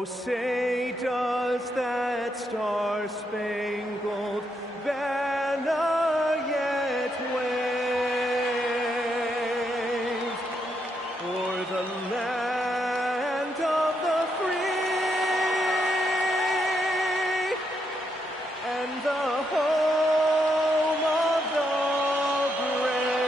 Oh, say does that star-spangled banner yet wave o'er the land of the free and the home of the brave?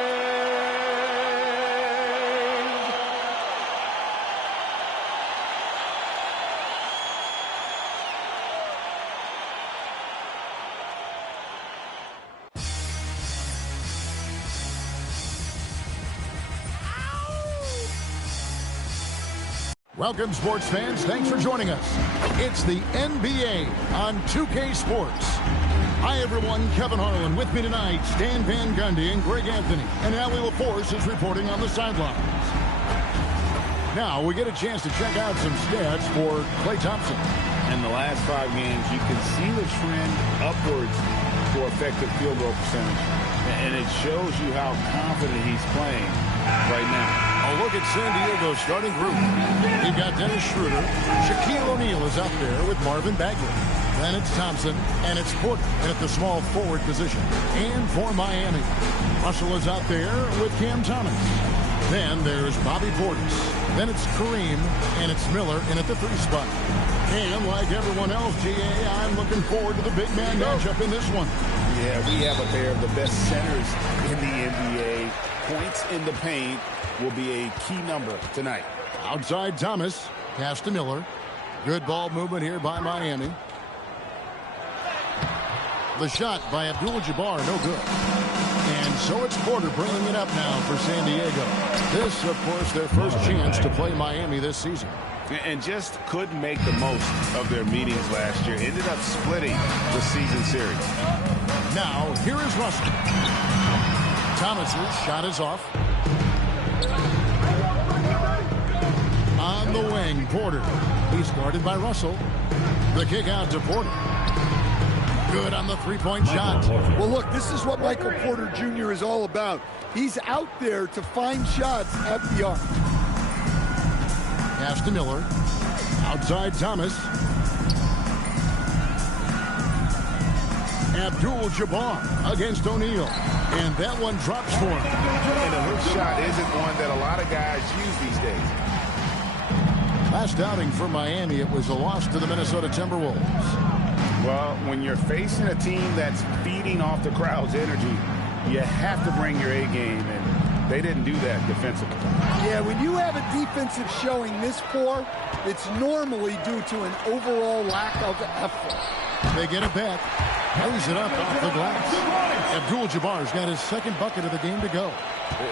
Welcome, sports fans. Thanks for joining us. It's the NBA on 2K Sports. Hi, everyone. Kevin Harlan with me tonight. Stan Van Gundy and Greg Anthony. And Allie LaForce is reporting on the sidelines. Now, we get a chance to check out some stats for Klay Thompson. In the last 5 games, you can see the trend upwards for effective field goal percentage. And it shows you how confident he's playing right now. A look at San Diego's starting group. You've got Dennis Schroeder. Shaquille O'Neal is out there with Marvin Bagley. Then it's Thompson, and it's Porter at the small forward position. And for Miami, Russell is out there with Cam Thomas. Then there's Bobby Portis. Then it's Kareem, and it's Miller in at the 3 spot. And like everyone else, GA, I'm looking forward to the big man matchup in this one. Yeah, we have a pair of the best centers in the NBA. Points in the paint will be a key number tonight. Outside Thomas, pass to Miller. Good ball movement here by Miami. The shot by Abdul-Jabbar, no good. And so it's Porter bringing it up now for San Diego. This, of course, their first chance to play Miami this season. And just couldn't make the most of their meetings last year. Ended up splitting the season series. Now, here is Russell. Thomas's shot is off. On the wing, Porter. He's guarded by Russell. The kick out to Porter. Good on the three-point shot. Well, look, this is what Michael Porter Jr. is all about. He's out there to find shots at the arc. Pass to Miller. Outside Thomas. Abdul-Jabbar against O'Neal. And that one drops for him. And a hook shot isn't one that a lot of guys use these days. Last outing for Miami, it was a loss to the Minnesota Timberwolves. Well, when you're facing a team that's feeding off the crowd's energy, you have to bring your A game, and they didn't do that defensively. Yeah, when you have a defensive showing this poor, it's normally due to an overall lack of effort. They get it back. Lays it up off the glass. Abdul-Jabbar's got his second bucket of the game to go.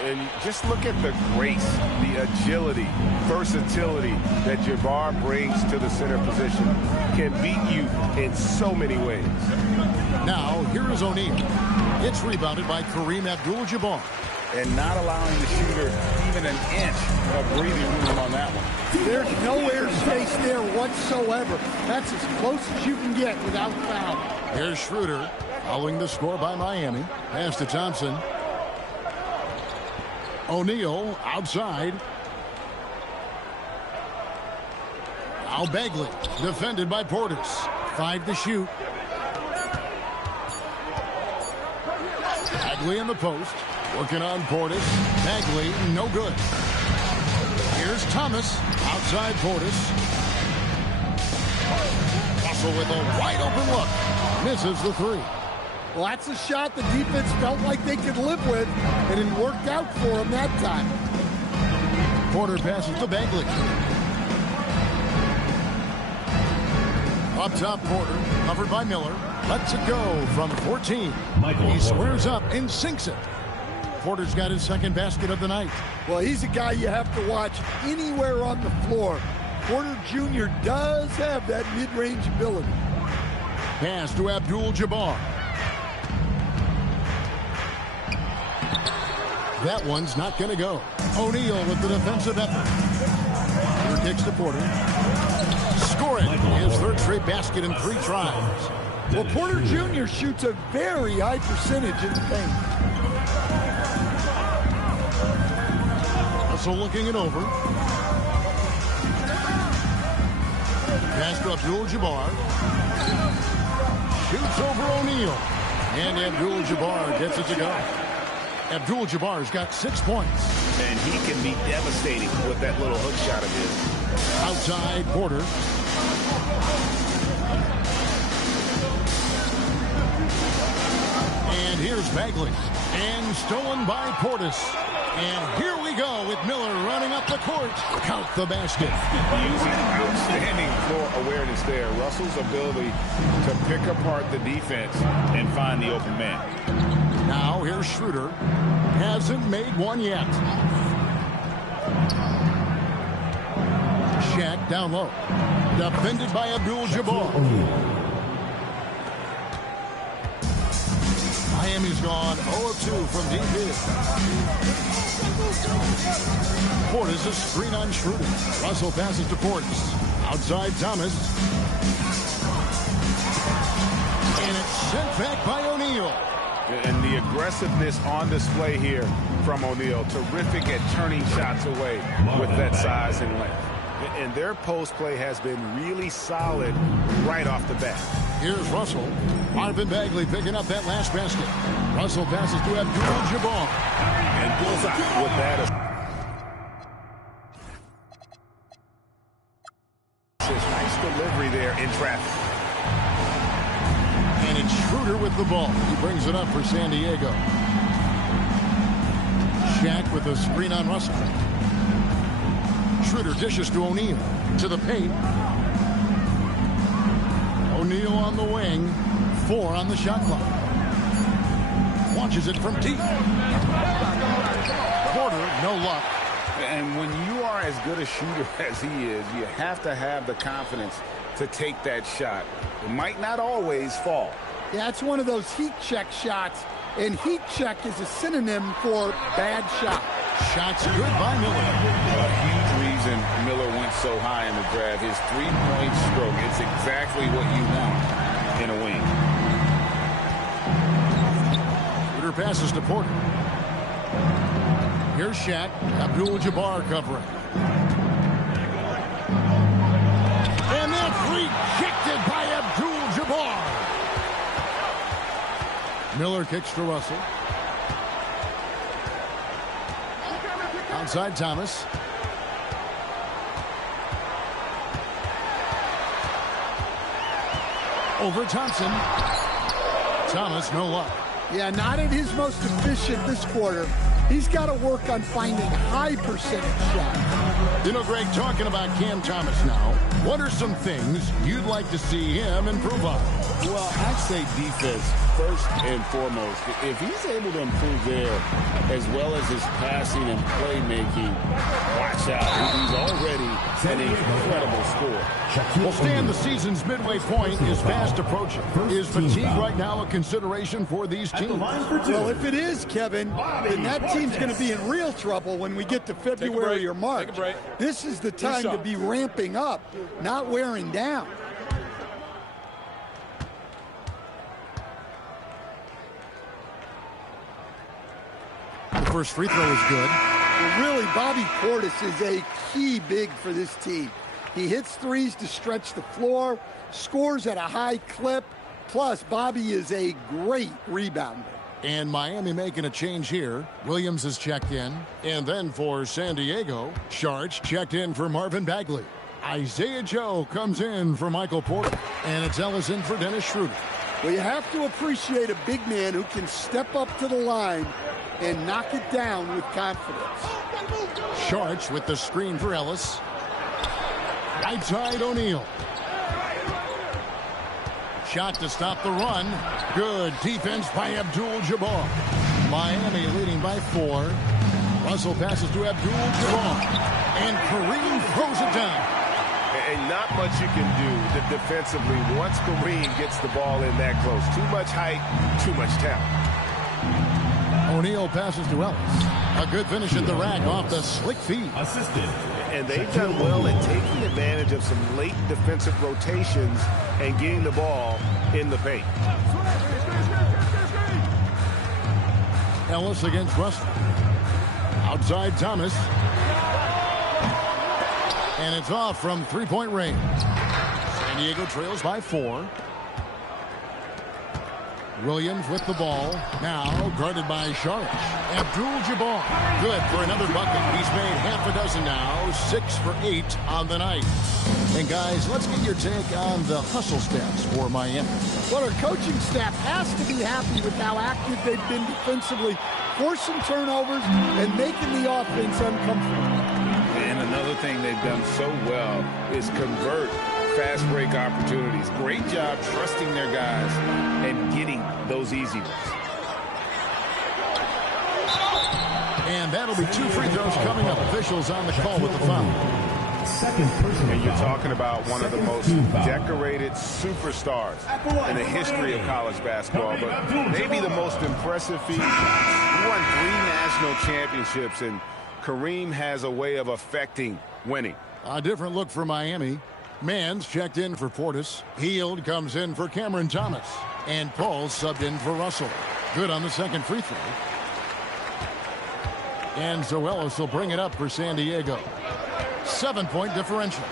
And just look at the grace, the agility, versatility that Jabbar brings to the center position. Can beat you in so many ways. Now, here is O'Neal. It's rebounded by Kareem Abdul-Jabbar. And not allowing the shooter even an inch of breathing room on that one. There's no air space there whatsoever. That's as close as you can get without foul. Here's Schroeder, following the score by Miami. Pass to Thompson. O'Neal outside. Now Bagley, defended by Portis. 5 to shoot. Bagley in the post. Working on Portis. Bagley, no good. Here's Thomas. Outside Portis. Russell with a wide open look. Misses the 3. Well, that's a shot the defense felt like they could live with, and it worked out for them that time. Porter passes to Bagley. Up top, Porter, covered by Miller. Lets it go from 14. He squares up and sinks it. Porter's got his second basket of the night. Well, he's a guy you have to watch anywhere on the floor. Porter Jr. does have that mid-range ability. Pass to Abdul-Jabbar. That one's not going to go. O'Neal with the defensive effort. Here kicks to Porter. Scoring his third straight basket in 3 tries. Well, Porter Jr. shoots a very high percentage in the paint. Russell looking it over. Pass to Abdul-Jabbar. Shoots over O'Neal. And Abdul-Jabbar gets it to go. Abdul-Jabbar's got 6 points. And he can be devastating with that little hook shot of his. Outside Porter. And here's Bagley. And stolen by Portis. And here we go with Miller running up the court. Count the basket. Using outstanding floor awareness there. Russell's ability to pick apart the defense and find the open man. Now here's Schroeder. Hasn't made one yet. Shaq down low. Defended by Abdul-Jabbar. Miami's gone 0-2 from deep here. Portis a screen on Schroeder. Russell passes to Portis. Outside Thomas. And it's sent back by O'Neal. And the aggressiveness on display here from O'Neal. Terrific at turning shots away with that size and length. And their post play has been really solid right off the bat. Here's Russell. Marvin Bagley picking up that last basket. Russell passes to Abdul-Jabbar. And bullseye with that. Nice delivery there in traffic. And it's Schroeder with the ball. He brings it up for San Diego. Shaq with a screen on Russell. Schroeder dishes to O'Neal. To the paint. O'Neal on the wing. 4 on the shot clock. Launches it from deep. Porter, no luck. And when you are as good a shooter as he is, you have to have the confidence to take that shot. It might not always fall. Yeah, it's one of those heat check shots, and heat check is a synonym for bad shot. Shots good by Miller. A huge reason Miller went so high in the draft. His three-point stroke, it's exactly what you want in a wing. Schroeder passes to Porter. Here's Shaq. Abdul-Jabbar covering. And that's rejected by Abdul-Jabbar. Miller kicks to Russell. Outside Thomas. Over Thompson. Thomas, no luck. Yeah, not at his most efficient this quarter. He's got to work on finding high percentage shots. You know, Greg, talking about Cam Thomas now, what are some things you'd like to see him improve on? Well, I'd say defense first and foremost. If he's able to improve there, as well as his passing and playmaking, watch out. He's already an incredible scorer. Well, Stan, the season's midway point is fast approaching. Is fatigue right now a consideration for these teams? Well, if it is, Kevin, then that team's going to be in real trouble when we get to February or March. This is the time to be ramping up, not wearing down. The first free throw is good. Well, really, Bobby Portis is a key big for this team. He hits threes to stretch the floor, scores at a high clip, plus Bobby is a great rebounder. And Miami making a change here. Williams is checked in. And then for San Diego, Sharch checked in for Marvin Bagley. Isaiah Joe comes in for Michael Porter. And it's Ellis in for Dennis Schroeder. Well, you have to appreciate a big man who can step up to the line and knock it down with confidence. Sharch with the screen for Ellis. Right side O'Neal. Shot to stop the run. Good defense by Abdul-Jabbar. Miami leading by 4. Russell passes to Abdul-Jabbar. And Kareem throws it down. And not much you can do defensively once Kareem gets the ball in that close. Too much height, too much talent. O'Neal passes to Ellis. A good finish at the rack off the slick feed. Assisted. And they've done well at taking advantage of some late defensive rotations and getting the ball in the paint. Ellis against Russell. Outside Thomas. And it's off from three-point range. Diego trails by 4. Williams with the ball. Now guarded by Sharich. Abdul-Jabbar. Good for another bucket. He's made half a dozen now. 6 for 8 on the night. And guys, let's get your take on the hustle stats for Miami. Well, our coaching staff has to be happy with how active they've been defensively, forcing turnovers and making the offense uncomfortable. And another thing they've done so well is convert fast break opportunities. Great job trusting their guys and getting those easy ones. And that'll be 2 free throws coming up. Officials on the call with the foul. And you're talking about one of the most decorated superstars in the history of college basketball, but maybe the most impressive feat. He won 3 national championships, and Kareem has a way of affecting winning. A different look for Miami. Mans checked in for Portis. Hield comes in for Cameron Thomas. And Paul subbed in for Russell. Good on the second free throw. And Zoelos will bring it up for San Diego. 7-point differential.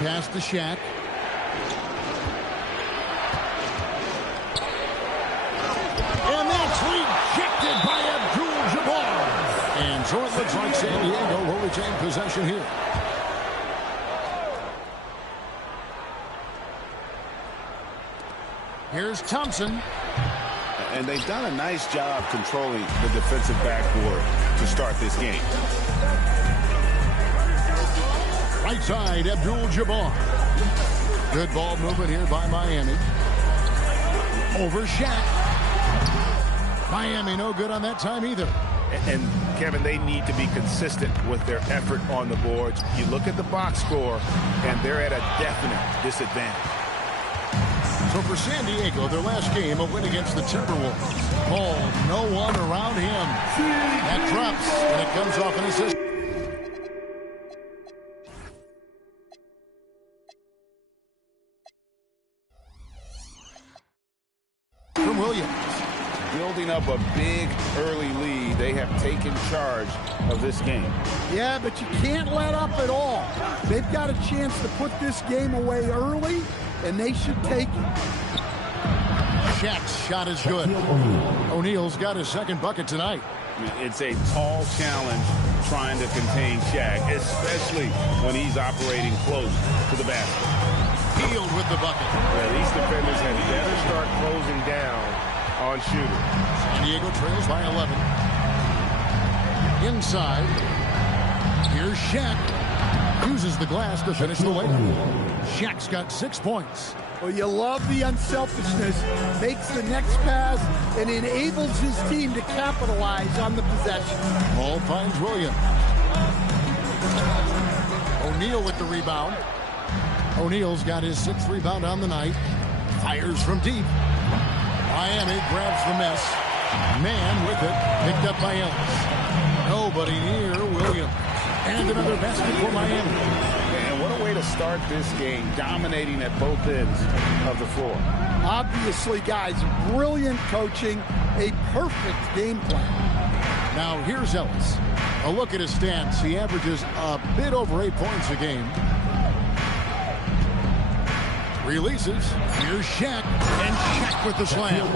Pass to Shaq. And that's rejected by Abdul-Jabbar. And so it looks like San Diego will retain possession here. Here's Thompson. And they've done a nice job controlling the defensive backboard to start this game. Right side, Abdul-Jabbar. Good ball movement here by Miami. Over Shaq. Miami no good on that time either. And Kevin, they need to be consistent with their effort on the boards. You look at the box score, and they're at a definite disadvantage. So for San Diego, their last game, a win against the Timberwolves. Ball, no one around him. That drops, and it comes off an assist. From Williams. Building up a big early lead, they have taken charge of this game. Yeah, but you can't let up at all. They've got a chance to put this game away early, and they should take it. Shaq's shot is good. O'Neal's got his second bucket tonight. It's a tall challenge trying to contain Shaq, especially when he's operating close to the basket. Hield with the bucket. Yeah, these defenders have better start closing down on shooters. San Diego trails by 11. Inside. Here's Shaq. Uses the glass to finish the layup. Shaq's got 6 points. Well, you love the unselfishness. Makes the next pass and enables his team to capitalize on the possession. Ball finds Williams. O'Neal with the rebound. O'Neal's got his 6th rebound on the night. Fires from deep. Miami grabs the mess. Man with it. Picked up by Ellis. Nobody near Williams. And another basket for Miami. And what a way to start this game, dominating at both ends of the floor. Obviously, guys, brilliant coaching, a perfect game plan. Now here's Ellis. A look at his stats. He averages a bit over 8 points a game. Releases. Here's Shaq. And Shaq with the slam.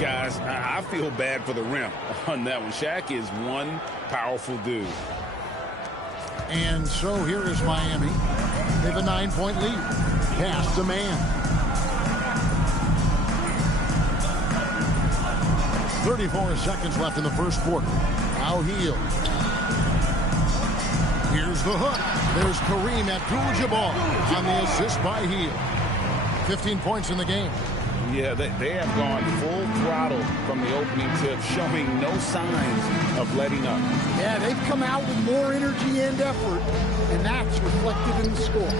Guys, I feel bad for the rim on that one. Shaq is one powerful dude. And so here is Miami. They have a 9-point lead. Pass to Man. 34 seconds left in the first quarter. Now Hield. Here's the hook. There's Kareem Abdul-Jabbar on the assist by Hield. 15 points in the game. Yeah, they have gone full throttle from the opening tip, showing no signs of letting up. Yeah, they've come out with more energy and effort, and that's reflected in the score.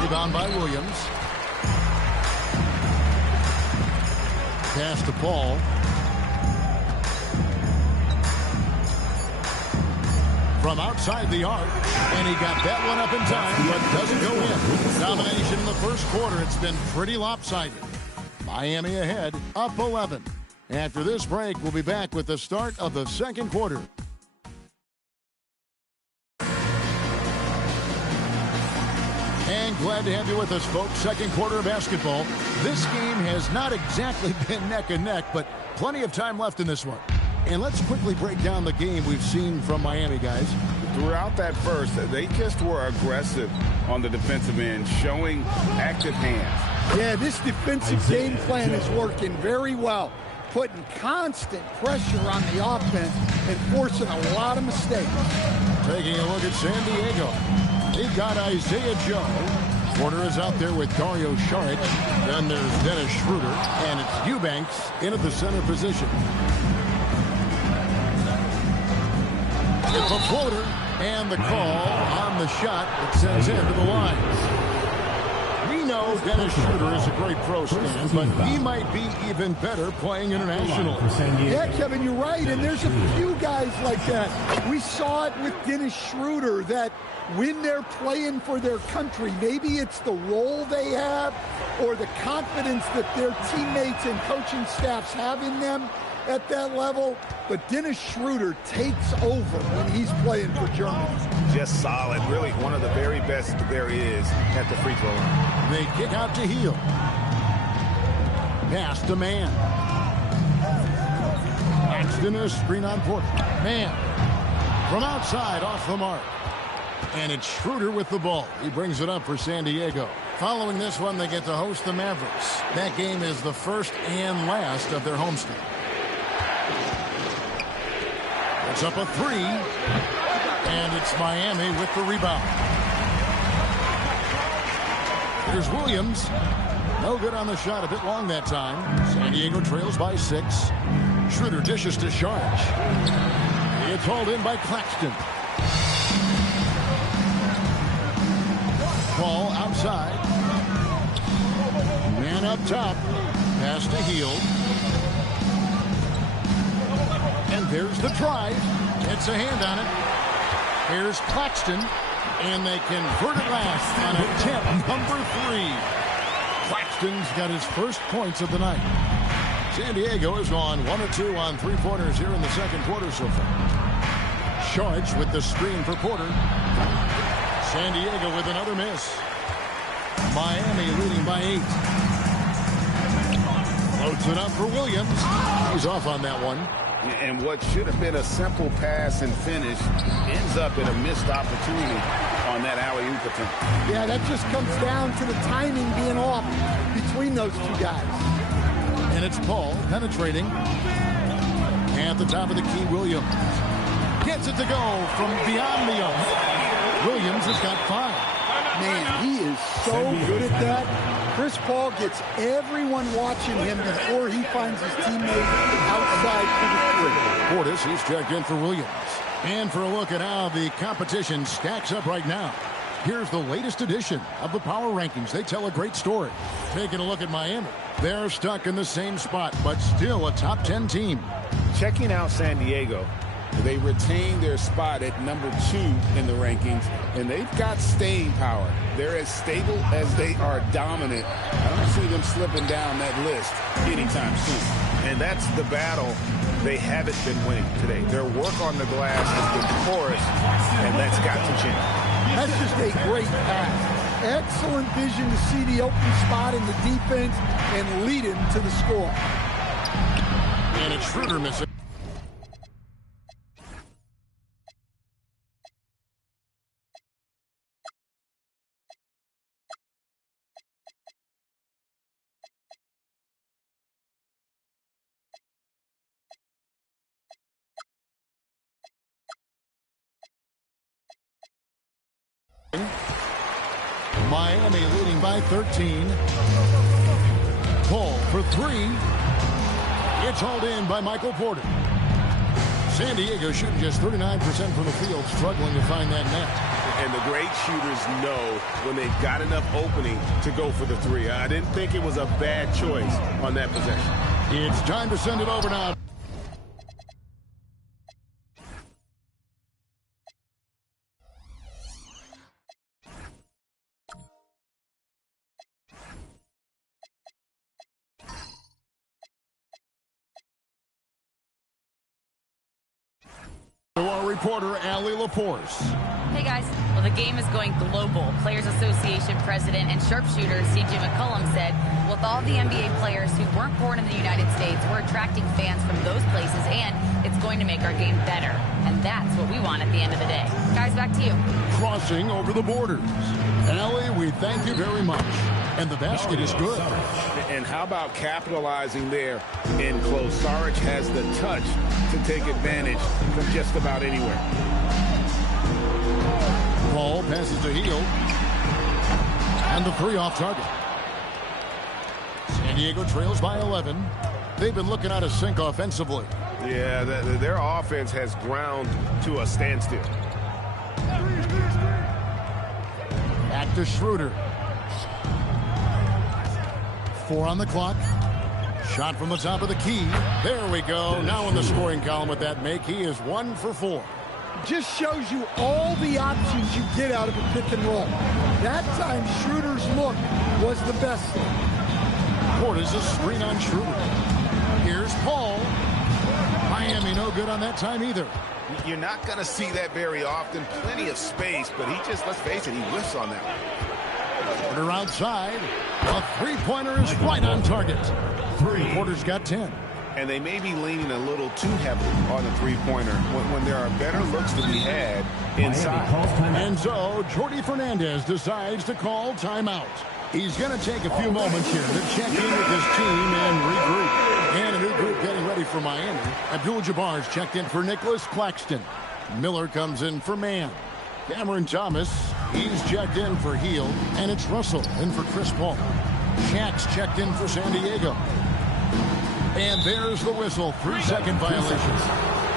Rebound by Williams. Pass to Paul. From outside the arc, and he got that one up in time, but doesn't go in. Domination in the first quarter. It's been pretty lopsided. Miami ahead, up 11. After this break, we'll be back with the start of the second quarter. And glad to have you with us, folks. Second quarter of basketball. This game has not exactly been neck and neck, but plenty of time left in this one. And let's quickly break down the game we've seen from Miami, guys. Throughout that first, they just were aggressive on the defensive end, showing active hands. Yeah, this defensive game plan is working very well, putting constant pressure on the offense and forcing a lot of mistakes. Taking a look at San Diego. They've got Isaiah Joe. Porter is out there with Dario Saric. Then there's Dennis Schroeder, and it's Eubanks in at the center position. It's a floater, and the call on the shot that sends him to the line. We know Dennis Schroeder is a great pro, Stan, but he might be even better playing international. Yeah, Kevin, you're right, and there's a few guys like that. We saw it with Dennis Schroeder, that when they're playing for their country, maybe it's the role they have or the confidence that their teammates and coaching staffs have in them at that level, but Dennis Schroeder takes over when he's playing for Germany. Just solid, really one of the very best there is at the free throw line. They kick out to Heel. Pass to Man. Paxton is screen on Porter. Man from outside off the mark. And it's Schroeder with the ball. He brings it up for San Diego. Following this one, they get to host the Mavericks. That game is the first and last of their homestand. It's up a three, and it's Miami with the rebound. Here's Williams. No good on the shot, a bit long that time. San Diego trails by 6. Schroeder dishes to Saric. It's hauled in by Claxton. Ball outside. Man up top. Pass to Heel. And there's the drive. Gets a hand on it. Here's Claxton. And they convert it last on attempt number 3. Claxton's got his first points of the night. San Diego has gone 1 of 2 on 3-pointers here in the second quarter so far. Saric with the screen for Porter. San Diego with another miss. Miami leading by 8. Loads it up for Williams. He's off on that one. And what should have been a simple pass and finish ends up in a missed opportunity on that alley-oop attempt. Yeah, that just comes down to the timing being off between those two guys. And it's Paul penetrating. At the top of the key, Williams. Gets it to go from beyond the arc. Williams has got 5. Man, he is so good at that. Chris Paul gets everyone watching him before he finds his teammate outside for the 3. Portis, he's checked in for Williams. And for a look at how the competition stacks up right now, here's the latest edition of the Power Rankings. They tell a great story. Taking a look at Miami. They're stuck in the same spot, but still a top 10 team. Checking out San Diego, they retain their spot at number 2 in the rankings, and they've got staying power. They're as stable as they are dominant. I don't see them slipping down that list anytime soon. And that's the battle they haven't been winning today. Their work on the glass has been porous, and that's got to change. That's just a great pass. Excellent vision to see the open spot in the defense and lead him to the score. And it's Schroeder missing. Miami leading by 13. Paul for 3. It's hauled in by Michael Porter. San Diego shooting just 39% from the field, struggling to find that net. And the great shooters know when they've got enough opening to go for the 3. I didn't think it was a bad choice on that possession. It's time to send it over now. reporter Allie LaForce. Hey guys. Well, the game is going global. Players Association President and sharpshooter C.J. McCollum said, with all the NBA players who weren't born in the United States, we're attracting fans from those places, and it's going to make our game better. And that's what we want at the end of the day. Guys, back to you. Crossing over the borders. Allie, we thank you very much. And the basket is good. And how about capitalizing there in close? Saric has the touch to take advantage from just about anywhere. Ball passes to Hield. And the three off target. San Diego trails by 11. They've been looking out of sync offensively. Yeah, their offense has ground to a standstill. Back to Schroeder. 4 on the clock. Shot from the top of the key. There we go. Now in the scoring column with that make. He is 1 for 4. Just shows you all the options you get out of a pick and roll. That time, Schroeder's look was the best thing. Portis a screen on Schroeder. Here's Paul. Miami no good on that time either. You're not going to see that very often. Plenty of space, but he just, let's face it, he whiffs on that one. Porter outside. A three-pointer is right on target. Porter's got 10. And they may be leaning a little too heavily on the three-pointer when there are better looks to be had inside. And so, Jordi Fernandez decides to call timeout. He's going to take a few moments here to check in with his team and regroup. And a new group getting ready for Miami. Abdul-Jabbar's checked in for Nicholas Claxton. Miller comes in for Mann. Cameron Thomas, he's checked in for Hield. And it's Russell in for Chris Paul. Shaq's checked in for San Diego. And there's the whistle. 3-second violation.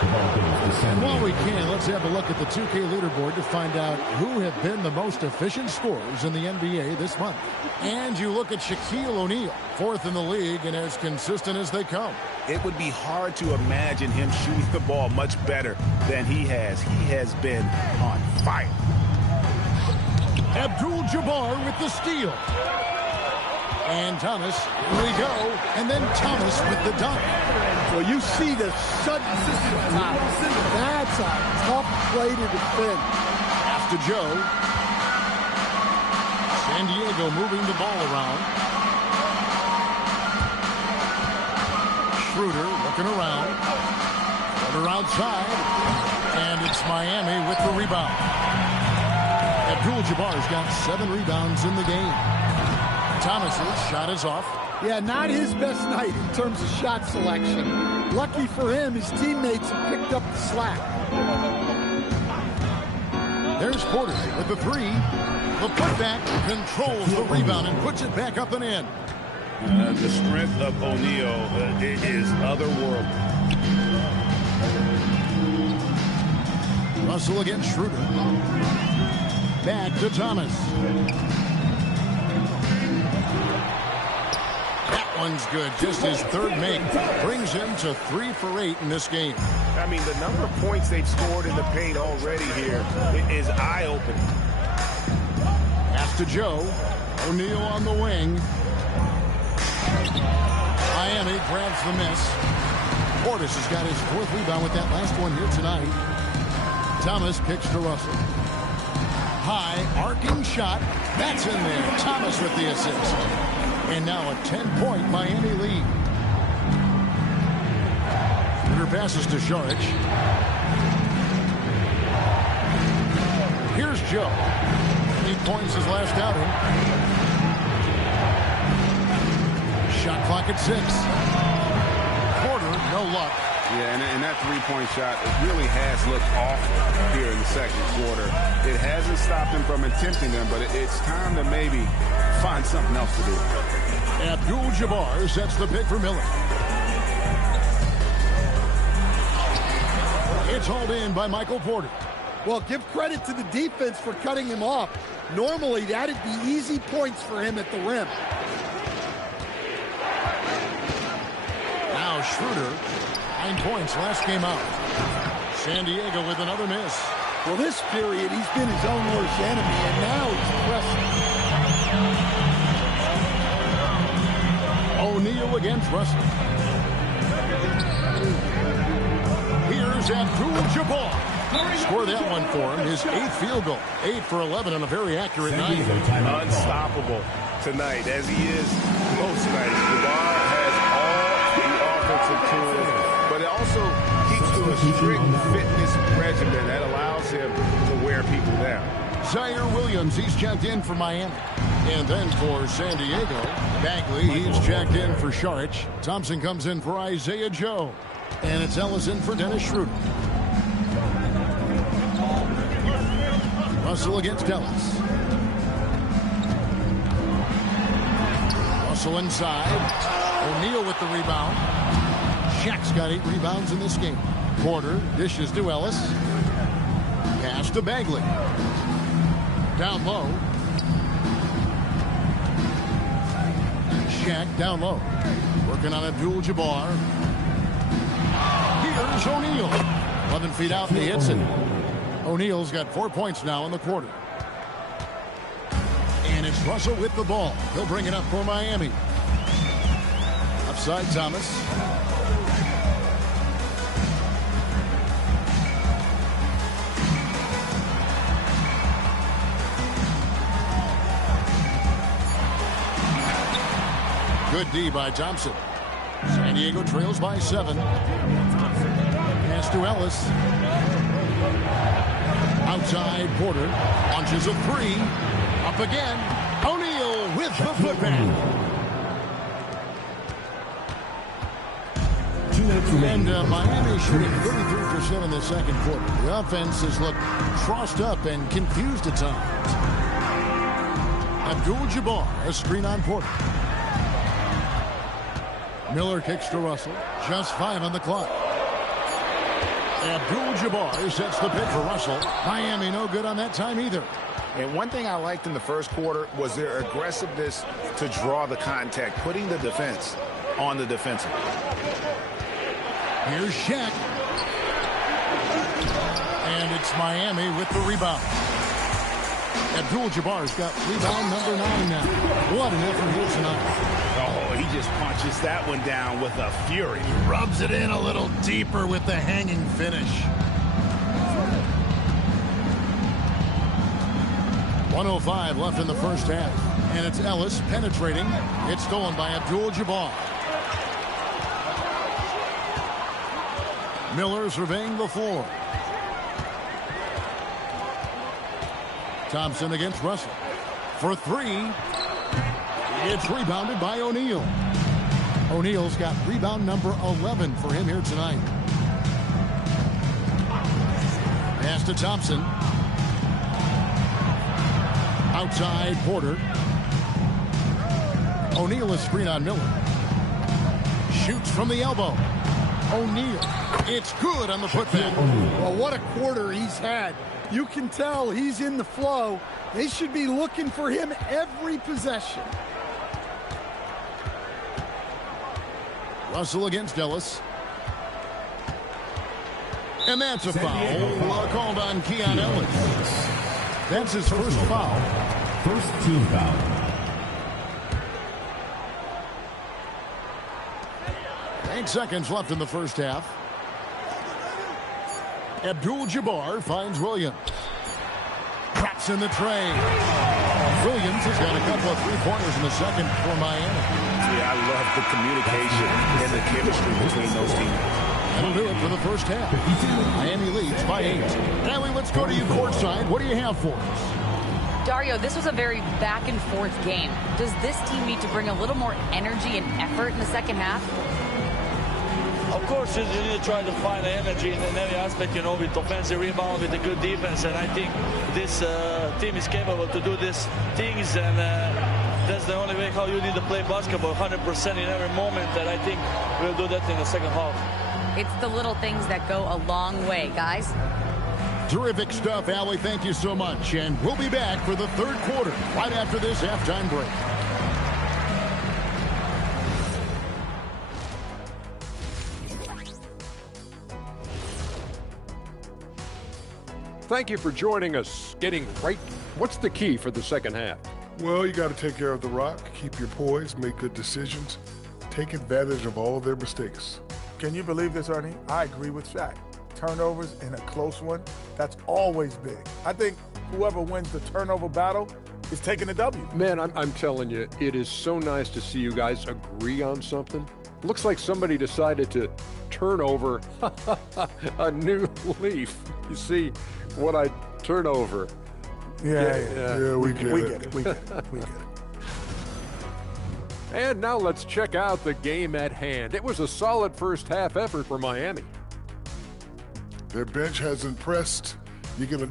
And while we can, let's have a look at the 2K leaderboard to find out who have been the most efficient scorers in the NBA this month. And you look at Shaquille O'Neal, 4th in the league and as consistent as they come. It would be hard to imagine him shooting the ball much better than he has. He has been on fire. Abdul-Jabbar with the steal. And Thomas, here we go. And then Thomas with the dunk. Well, you see the suddenness of Thomas. That's a tough play to defend. Pass to Joe. San Diego moving the ball around. Schroeder looking around. Schroeder outside. And it's Miami with the rebound. Abdul-Jabbar's got 7 rebounds in the game. Thomas's shot is off. Yeah, not his best night in terms of shot selection. Lucky for him, his teammates have picked up the slack. There's Porter with the 3. The putback controls the rebound and puts it back up and in. The strength of O'Neal is otherworldly. Russell against Schroeder. Back to Thomas. That one's good. Just his 3rd make. Brings him to 3 for 8 in this game. I mean, the number of points they've scored in the paint already here is eye-opening. Pass to Joe. O'Neal on the wing. Miami grabs the miss. Portis has got his 4th rebound with that last one here tonight. Thomas kicks to Russell. High, arcing shot. That's in there. Thomas with the assist. And now a 10-point Miami lead. Schroeder passes to Saric. Here's Joe. 8 points his last outing. Shot clock at 6. Porter, no luck. Yeah, and that three-point shot really has looked awful here in the second quarter. It hasn't stopped him from attempting them, but it's time to maybe find something else to do. Abdul-Jabbar sets the pick for Miller. It's hauled in by Michael Porter. Well, give credit to the defense for cutting him off. Normally, that'd be easy points for him at the rim. Now Schroeder. 9 points last game out. San Diego with another miss. Well, this period, he's been his own worst enemy, and now he's pressing. O'Neal against Russell. Here's Abdul-Jabbar. Score that one for him. His 8th field goal. 8 for 11 on a very accurate night. Unstoppable tonight, as he is most nights. Jabbar has all the offensive tools, but it also keeps to a strict fitness regimen that allows him to wear people down. Zaire Williams, he's checked in for Miami. And then for San Diego, Bagley, he's checked in for Sharich. Thompson comes in for Isaiah Joe. And it's Ellison for Dennis Schroeder. Russell against Ellis. Russell inside. O'Neal with the rebound. Shaq's got 8 rebounds in this game. Porter dishes to Ellis. Pass to Bagley. Down low. Shaq down low. Working on Abdul-Jabbar. Here's O'Neal. 11 feet out and he hits it. O'Neal's got 4 points now in the quarter. And it's Russell with the ball. He'll bring it up for Miami. Upside Thomas. Good D by Thompson. San Diego trails by 7. Pass to Ellis. Outside Porter. Launches a 3. Up again. O'Neal with the putback. And Miami shooting 33% in the second quarter. The offense has looked crossed up and confused at times. Abdul-Jabbar, a screen on Porter. Miller kicks to Russell. Just 5 on the clock. Abdul-Jabbar sets the pick for Russell. Miami no good on that time either. And one thing I liked in the first quarter was their aggressiveness to draw the contact, putting the defense on the defensive. Here's Shaq. And it's Miami with the rebound. Abdul-Jabbar's got rebound number 9 now. What an effort here tonight. Oh, he just punches that one down with a fury. Rubs it in a little deeper with the hanging finish. 1:05 left in the first half. And it's Ellis penetrating. It's stolen by Abdul-Jabbar. Miller surveying the floor. Thompson against Russell. For 3. It's rebounded by O'Neal. O'Neal's got rebound number 11 for him here tonight. Pass to Thompson. Outside Porter. O'Neal is screen on Miller. Shoots from the elbow. O'Neal. It's good on the putback. Well, what a quarter he's had. You can tell he's in the flow. They should be looking for him every possession. Russell against Ellis. And that's a foul called on Keon Ellis. That's his first foul. First team foul. Eight seconds left in the first half. Abdul-Jabbar finds Williams. Drops in the tray. Williams has got a couple of 3-pointers in the second for Miami. Yeah, I love the communication and the chemistry between those teams. That'll do it for the first half. Miami leads by 8. Ellie, let's go to you courtside. What do you have for us? Dario, this was a very back-and-forth game. Does this team need to bring a little more energy and effort in the second half? Of course, you need to try to find the energy in every aspect, with offensive rebound, with a good defense. And I think this team is capable to do these things. And that's the only way how you need to play basketball, 100% in every moment. And I think we'll do that in the second half. It's the little things that go a long way, guys. Terrific stuff, Allie. Thank you so much. And we'll be back for the third quarter right after this halftime break. Thank you for joining us. Getting right. What's the key for the second half? Well, you got to take care of the rock, keep your poise, make good decisions, take advantage of all of their mistakes. Can you believe this, Ernie? I agree with Shaq. turnovers in a close one, that's always big. I think whoever wins the turnover battle is taking the W. Man, I'm telling you, it is so nice to see you guys agree on something. Looks like somebody decided to turn over a new leaf. You see what I turn over. Yeah, we get it. We get it. And now let's check out the game at hand. It was a solid first half effort for Miami. Their bench has impressed. You get a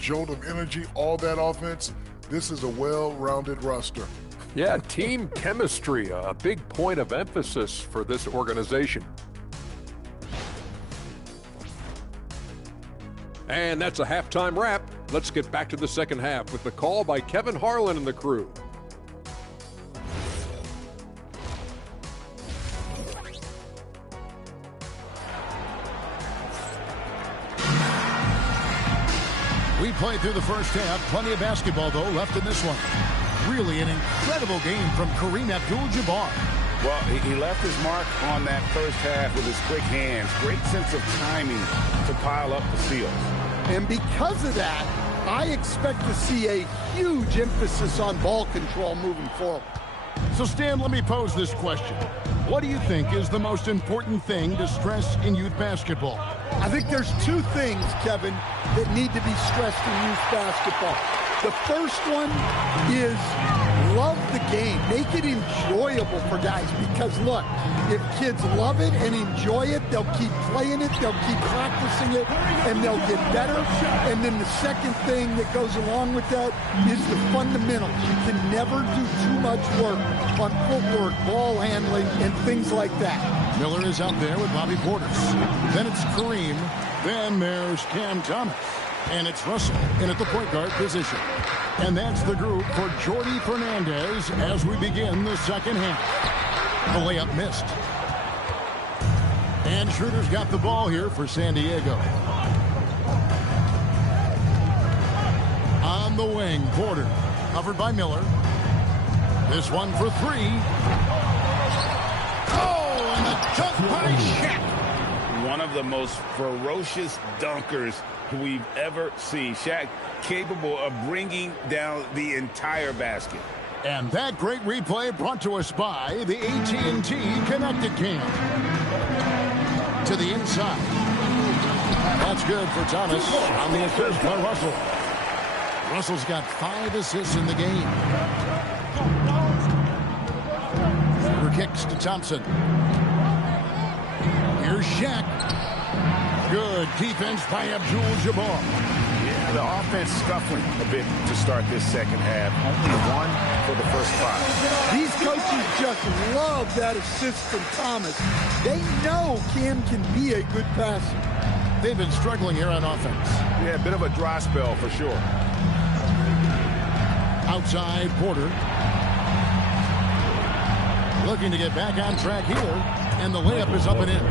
jolt of energy, all that offense. This is a well-rounded roster. Yeah, team chemistry, a big point of emphasis for this organization. And that's a halftime wrap. Let's get back to the second half with the call by Kevin Harlan and the crew. We played through the first half. Plenty of basketball, though, left in this one. Really an incredible game from Kareem Abdul-Jabbar. Well, he left his mark on that first half with his quick hands. Great sense of timing to pile up the steals. And because of that, I expect to see a huge emphasis on ball control moving forward. So, Stan, let me pose this question. What do you think is the most important thing to stress in youth basketball? I think there's two things, Kevin, that need to be stressed in youth basketball. The first one is love the game. Make it enjoyable for guys because, look, if kids love it and enjoy it, they'll keep playing it, they'll keep practicing it, and they'll get better. And then the second thing that goes along with that is the fundamentals. You can never do too much work on footwork, ball handling, and things like that. Miller is out there with Bobby Portis. Then it's Kareem. Then there's Cam Thomas. And it's Russell in at the point guard position. And that's the group for Jordy Fernandez as we begin the second half. The layup missed. And Schroeder's got the ball here for San Diego. On the wing, Porter. Covered by Miller. This one for three. Oh, and the dunk by Shaq. One of the most ferocious dunkers we've ever seen. Shaq capable of bringing down the entire basket. And that great replay brought to us by the AT&T Connected Cam. To the inside. That's good for Thomas on the assist by Russell. Russell's got 5 assists in the game. Schroeder kicks to Thompson. Here's Shaq. Good defense by Abdul-Jabbar. Yeah, the offense scuffling a bit to start this second half. Only 1 for the first 5. These coaches just love that assist from Thomas. They know Cam can be a good passer. They've been struggling here on offense. Yeah, a bit of a dry spell for sure. Outside, Porter. Looking to get back on track here. And the layup is up and in.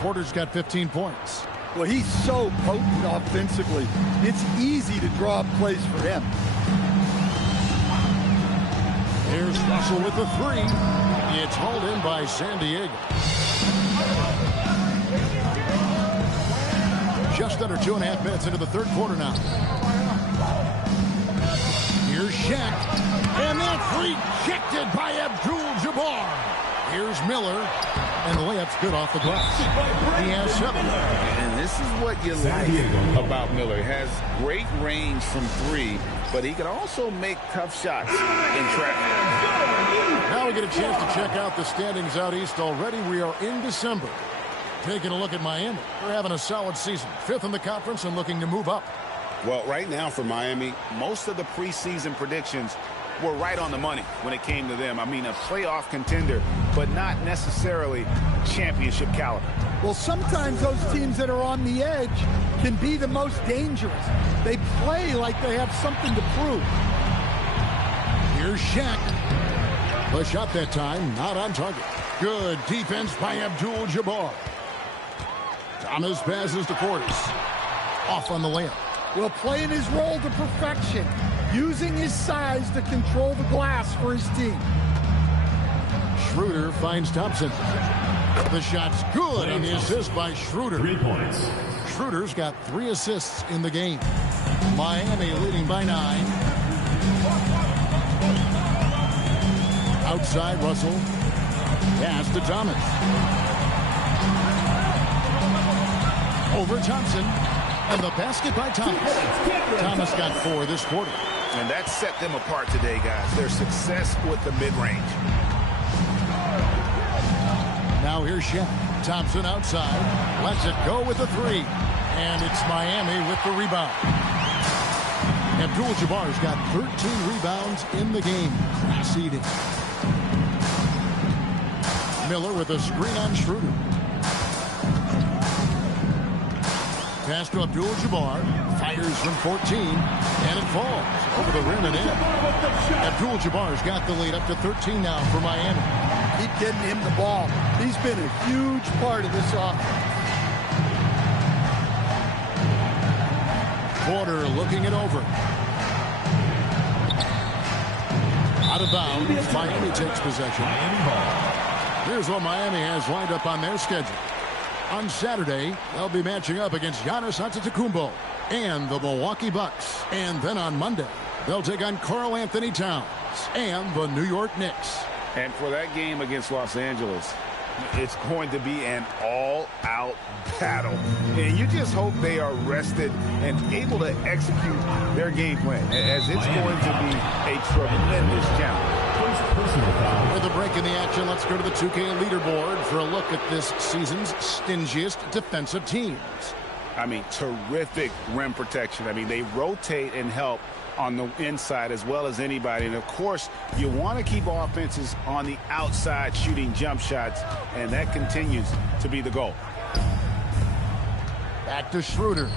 Porter's got 15 points. Well, he's so potent offensively. It's easy to draw up plays for him. Here's Russell with the 3. It's hauled in by San Diego. Just under 2.5 minutes into the third quarter now. Here's Shaq. And that's rejected by Abdul-Jabbar. Here's Miller. And the layup's good off the glass. He has 7. And this is what you like about Miller. He has great range from 3, but he can also make tough shots in traffic. Now we get a chance to check out the standings out east already. We are in December. Taking a look at Miami. They're having a solid season. 5th in the conference and looking to move up. Well, right now for Miami, most of the preseason predictions were right on the money when it came to them. I mean, a playoff contender, but not necessarily championship caliber. Well, sometimes those teams that are on the edge can be the most dangerous. They play like they have something to prove. Here's Shaq. The shot that time, not on target. Good defense by Abdul-Jabbar. Thomas passes to Portis. Off on the layup. Well, playing his role to perfection. Using his size to control the glass for his team. Schroeder finds Thompson. The shot's good on the assist by Schroeder. 3 points. Schroeder's got 3 assists in the game. Miami leading by 9. Outside, Russell. Pass to Thomas. Over Thompson. And the basket by Thomas. Thomas got 4 this quarter. And that set them apart today, guys. Their success with the mid-range. Now here's Shaq. Thompson outside. Lets it go with the 3. And it's Miami with the rebound. Abdul-Jabbar's got 13 rebounds in the game. Conceding. Miller with a screen on Schroeder. Pass to Abdul-Jabbar. Fires from 14. And it falls over the rim and in. Abdul-Jabbar's got the lead up to 13 now for Miami. Keep getting him the ball. He's been a huge part of this offense. Porter looking it over. Out of bounds. Miami takes possession. Here's what Miami has lined up on their schedule. On Saturday, they'll be matching up against Giannis Antetokounmpo and the Milwaukee Bucks. And then on Monday, they'll take on Karl Anthony Towns and the New York Knicks. And for that game against Los Angeles, it's going to be an all-out battle. And you just hope they are rested and able to execute their game plan, as it's going to be a tremendous challenge. With a break in the action, let's go to the 2K leaderboard for a look at this season's stingiest defensive teams. I mean, terrific rim protection. I mean, they rotate and help on the inside as well as anybody. And, of course, you want to keep offenses on the outside shooting jump shots, and that continues to be the goal. Back to Schroeder.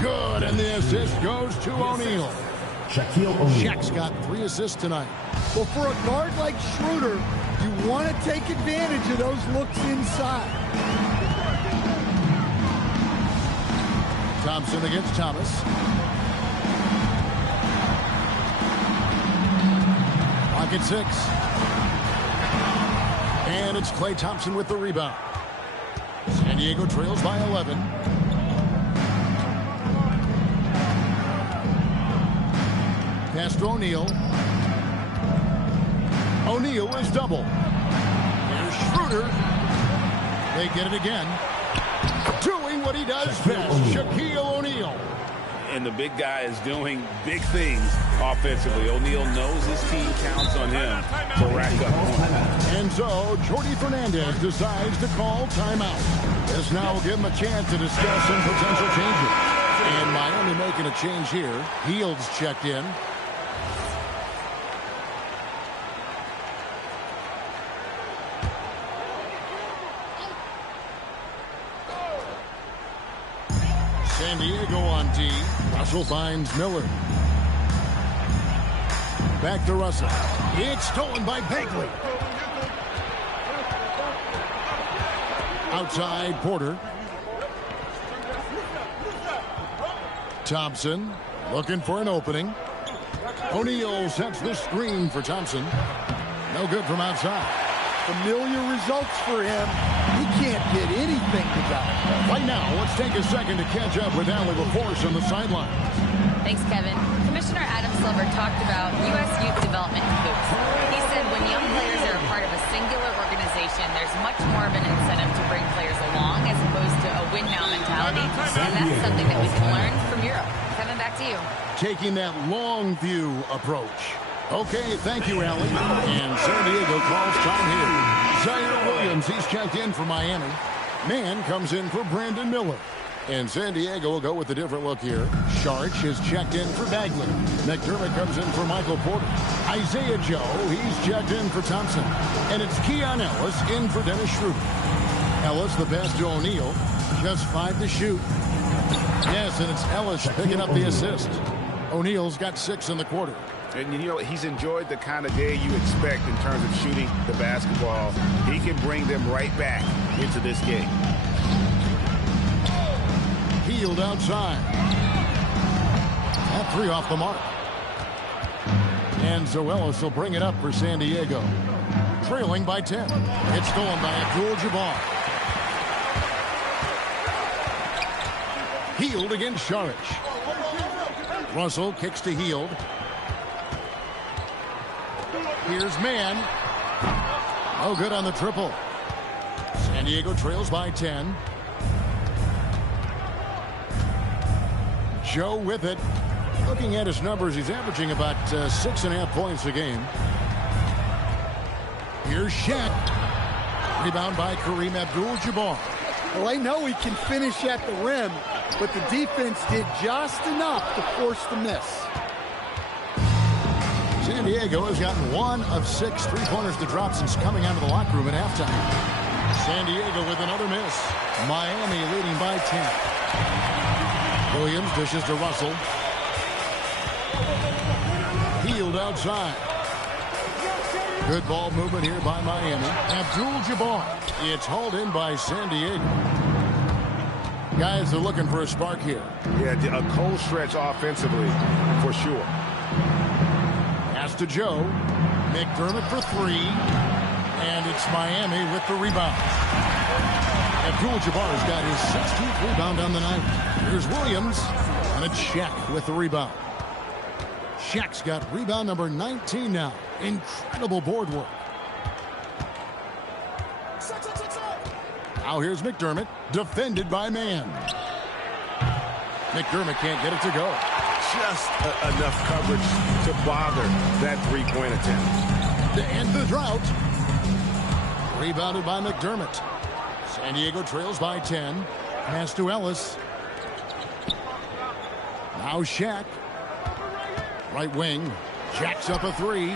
Good, and the assist goes to O'Neal. Shaquille O'Neal. Shaq's got 3 assists tonight. Well, for a guard like Schroeder, you want to take advantage of those looks inside. Thompson against Thomas. Pocket 6. And it's Klay Thompson with the rebound. San Diego trails by 11. Pass to O'Neal. O'Neal is double. There's Schroeder. They get it again. Doing what he does best, Shaquille O'Neal. And the big guy is doing big things offensively. O'Neal knows his team counts on him to rack up points. And so, Jordi Fernandez decides to call timeout. This now will give him a chance to discuss some potential changes. And Miami making a change here. Heald's checked in. San Diego on D. Russell finds Miller. Back to Russell. It's stolen by Bagley. Outside, Porter. Thompson looking for an opening. O'Neal sets the screen for Thompson. No good from outside. Familiar results for him. He can't get anything to go. Right now, let's take a second to catch up with Allie LaForce on the sidelines. Thanks, Kevin. Commissioner Adam Silver talked about U.S. youth development in hoops. He said when young players are a part of a singular organization, there's much more of an incentive to bring players along as opposed to a win-now mentality. And that's something that we can learn from Europe. Kevin, back to you. Taking that long view approach. Okay, thank you, Allie. And San Diego calls time here. Zaire Williams, he's checked in for Miami. Mann comes in for Brandon Miller. And San Diego will go with a different look here. Sharch is checked in for Bagley. McDermott comes in for Michael Porter. Isaiah Joe, he's checked in for Thompson. And it's Keon Ellis in for Dennis Schroeder. Ellis, the pass to O'Neal. Just 5 to shoot. Yes, and it's Ellis picking up the assist. O'Neal's got 6 in the quarter. And, you know, he's enjoyed the kind of day you expect in terms of shooting the basketball. He can bring them right back into this game. Hield outside. That 3 off the mark. And Zoelis will bring it up for San Diego. trailing by 10. It's stolen by Abdul-Jabbar. Hield against Saric. Russell kicks to Hield. Here's Mann. Oh, good on the triple. San Diego trails by 10. Joe with it. Looking at his numbers, he's averaging about 6.5 points a game. Here's Shaq. Rebound by Kareem Abdul-Jabbar. Well, I know he can finish at the rim, but the defense did just enough to force the miss. San Diego has gotten 1 of 6 3-pointers to drop since coming out of the locker room at halftime. San Diego with another miss. Miami leading by 10. Williams dishes to Russell. Hield outside. Good ball movement here by Miami. Abdul-Jabbar. It's hauled in by San Diego. Guys are looking for a spark here. Yeah, a cold stretch offensively for sure. Pass to Joe. McDermott for 3. And it's Miami with the rebound. Abdul-Jabbar has got his 16th rebound on the night. Here's Williams. And it's Shaq with the rebound. Shaq's got rebound number 19 now. Incredible board work. Now here's McDermott, defended by Mann. McDermott can't get it to go. Just enough coverage to bother that three-point attempt. To end the drought. Rebounded by McDermott. San Diego trails by 10. Pass to Ellis. Now Shaq. Right wing. Jacks up a 3.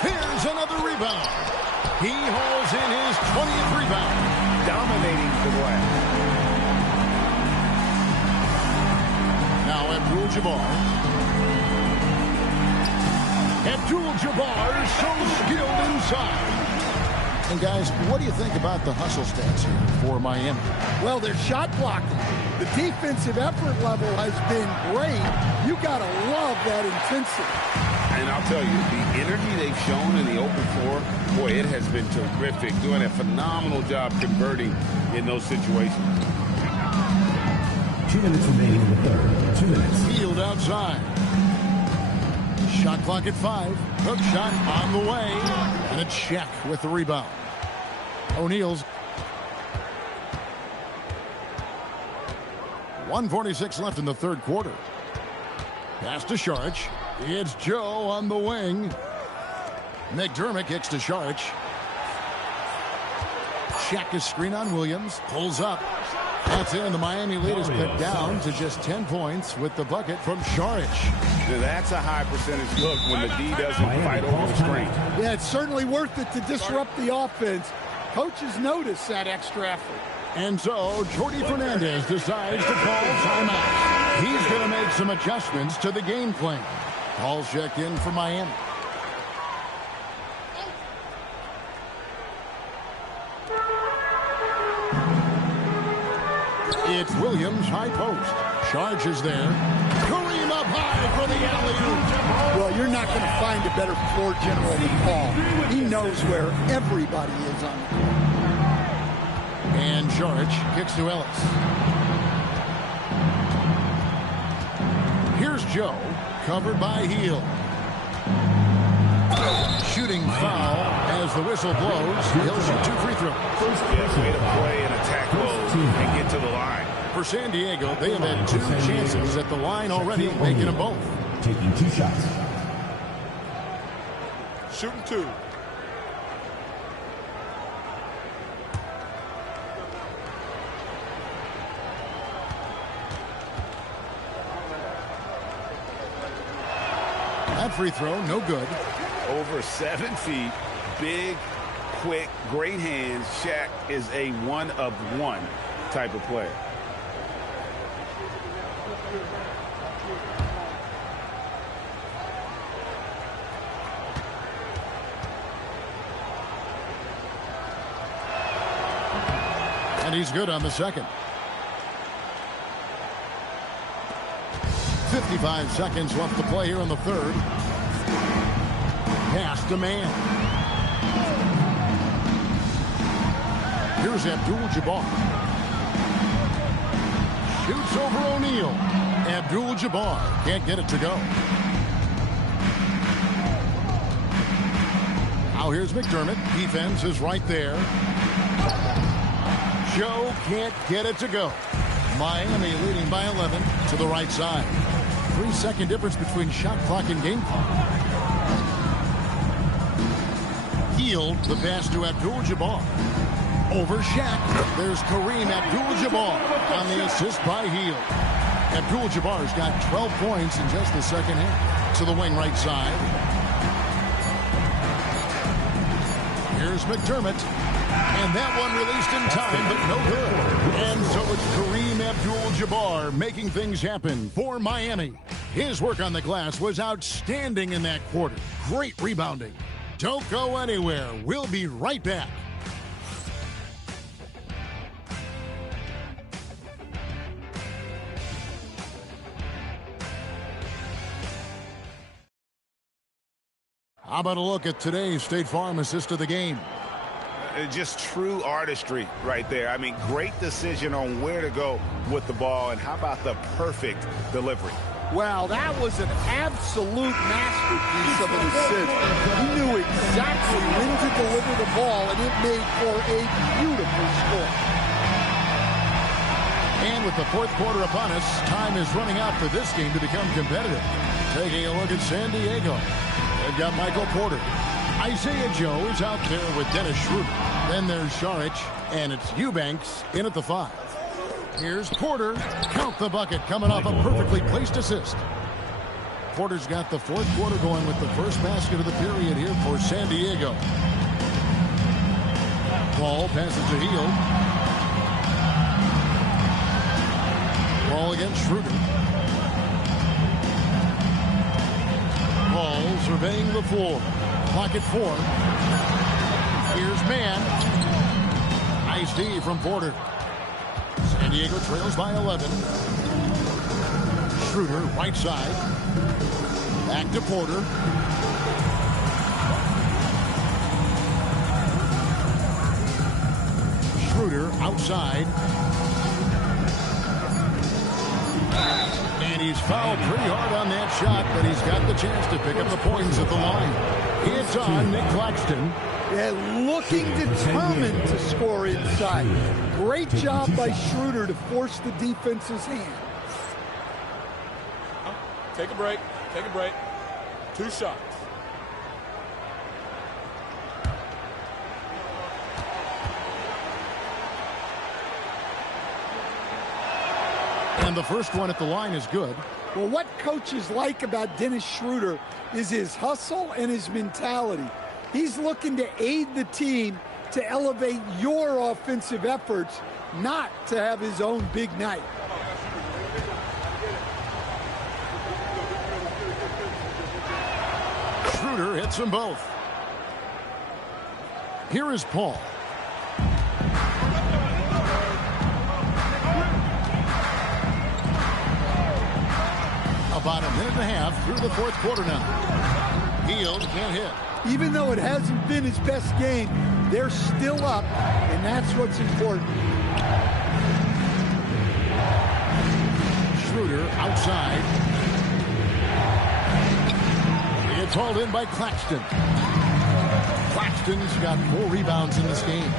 Here's another rebound. He hauls in his 20th rebound. Dominating the glass. Now Abdul-Jabbar. Abdul-Jabbar is so skilled inside. And guys, what do you think about the hustle stats here for Miami? Well, they're shot blocking. The defensive effort level has been great. You got to love that intensity. And I'll tell you, the energy they've shown in the open floor, boy, it has been terrific. Doing a phenomenal job converting in those situations. 2 minutes remaining in the third. 2 minutes. Hield outside. Shot clock at 5. Hook shot on the way. And it's Shaq with the rebound. O'Neal's 1:46 left in the third quarter. Pass to Saric. It's Joe on the wing. McDermott kicks to Saric. Shaq is screen on Williams. Pulls up. That's in. The Miami lead is cut down to just 10 points with the bucket from Saric. Now that's a high percentage look when the D doesn't fight over the screen. Yeah, it's certainly worth it to disrupt the offense. Coaches notice that extra effort. And so Jordi Fernandez decides to call timeout. He's going to make some adjustments to the game plan. Calls check in for Miami. It's Williams, high post. Charges there. Kareem up high for the alley-oop. Well, you're not going to find a better floor general than Paul. He knows where everybody is on the court. And Saric kicks to Ellis. Here's Joe, covered by Hield. Shooting foul as the whistle blows. He'll shoot 2 free throws. Yeah, way to play and attack those and get to the line. For San Diego, they have had 2 chances at the line already, making them both. Taking 2 shots. Shooting 2. That free throw, no good. Over 7 feet, big, quick, great hands. Shaq is a one-of-one type of player. And he's good on the second. 55 seconds left to play here in the third. Pass to Mann. Here's Abdul-Jabbar. Shoots over O'Neal. Abdul-Jabbar can't get it to go. Now here's McDermott. Defense is right there. Joe can't get it to go. Miami leading by 11 to the right side. 3-second difference between shot clock and game clock. Hield the pass to Abdul-Jabbar. Over Shaq. There's Kareem Abdul-Jabbar on the assist by Hield. Abdul-Jabbar's got 12 points in just the second half. To the wing right side. Here's McDermott. And that one released in time, but no good. And so it's Kareem Abdul-Jabbar making things happen for Miami. His work on the glass was outstanding in that quarter. Great rebounding. Don't go anywhere. We'll be right back. How about a look at today's State Farm assist of the game? Just true artistry right there. I mean, great decision on where to go with the ball, and how about the perfect delivery? Well, that was an absolute masterpiece of an assist. He knew exactly when to deliver the ball, and it made for a beautiful score. And with the fourth quarter upon us, time is running out for this game to become competitive. Taking a look at San Diego. They've got Michael Porter. Isaiah Joe is out there with Dennis Schroeder. Then there's Saric, and it's Eubanks in at the 5. Here's Porter. Count the bucket, coming off a perfectly placed assist. Porter's got the fourth quarter going with the first basket of the period here for San Diego. Ball passes to Hield. Ball against Schroeder. Ball surveying the floor. Clock at 4. Here's Mann. Nice D from Porter. San Diego trails by 11. Schroeder, right side. Back to Porter. Schroeder outside. And he's fouled pretty hard on that shot, but he's got the chance to pick up the points at the line. It's on Nick Claxton. Yeah, looking determined to score inside. Great job by Schroeder to force the defense's hand. Take a break. Take a break. 2 shots. And the first one at the line is good. Well, what coaches like about Dennis Schroeder is his hustle and his mentality. He's looking to aid the team to elevate your offensive efforts, not to have his own big night. Schroeder hits them both. Here is Paul. About a minute and a half through the fourth quarter now. Hield can't hit. Even though it hasn't been his best game, they're still up, and that's what's important. Schroeder outside. It's hauled in by Claxton. Claxton's got 4 rebounds in this game.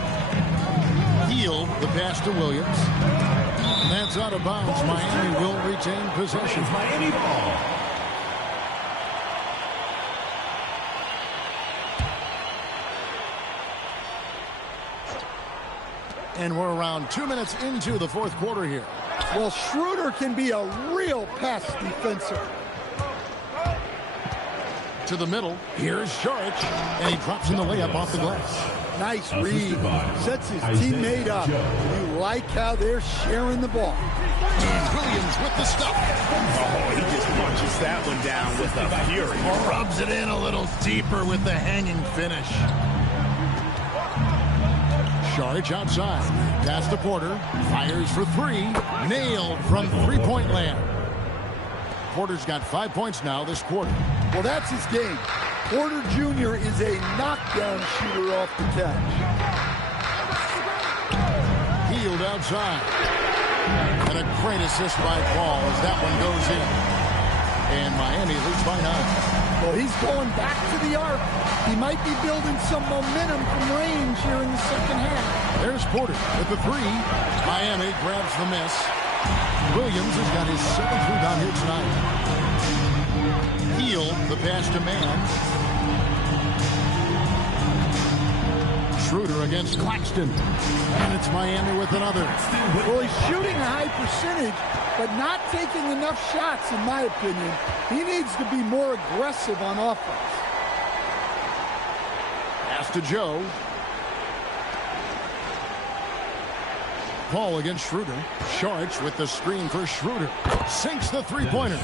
Hield the pass to Williams. And that's out of bounds. Miami will retain possession. Miami ball. And we're around 2 minutes into the fourth quarter here. Well, Schroeder can be a real pass defensive. To the middle. Here's Saric. And he drops in the layup off the glass. Nice read. Sets his teammate up. You like how they're sharing the ball. And Williams with the stuff. Oh, he just punches that one down with a fury. Rubs it in a little deeper with the hanging finish. Saric outside. Pass to Porter. Fires for 3. Nailed from three-point land. Porter's got 5 points now this quarter. Well, that's his game. Porter Jr. is a knockdown shooter off the catch. dribbled outside. And a great assist by Paul as that one goes in. And Miami leads by 9. Well, he's going back to the arc. He might be building some momentum from range here in the second half. There's Porter with the 3. Miami grabs the miss. Williams has got his 7th rebound here tonight. Heel, the pass to man. Schroeder against Claxton. And it's Miami with another. Well, he's shooting a high percentage, but not taking enough shots, in my opinion. He needs to be more aggressive on offense. Pass to Joe. Paul against Schroeder. Sharch with the screen for Schroeder. Sinks the three-pointer.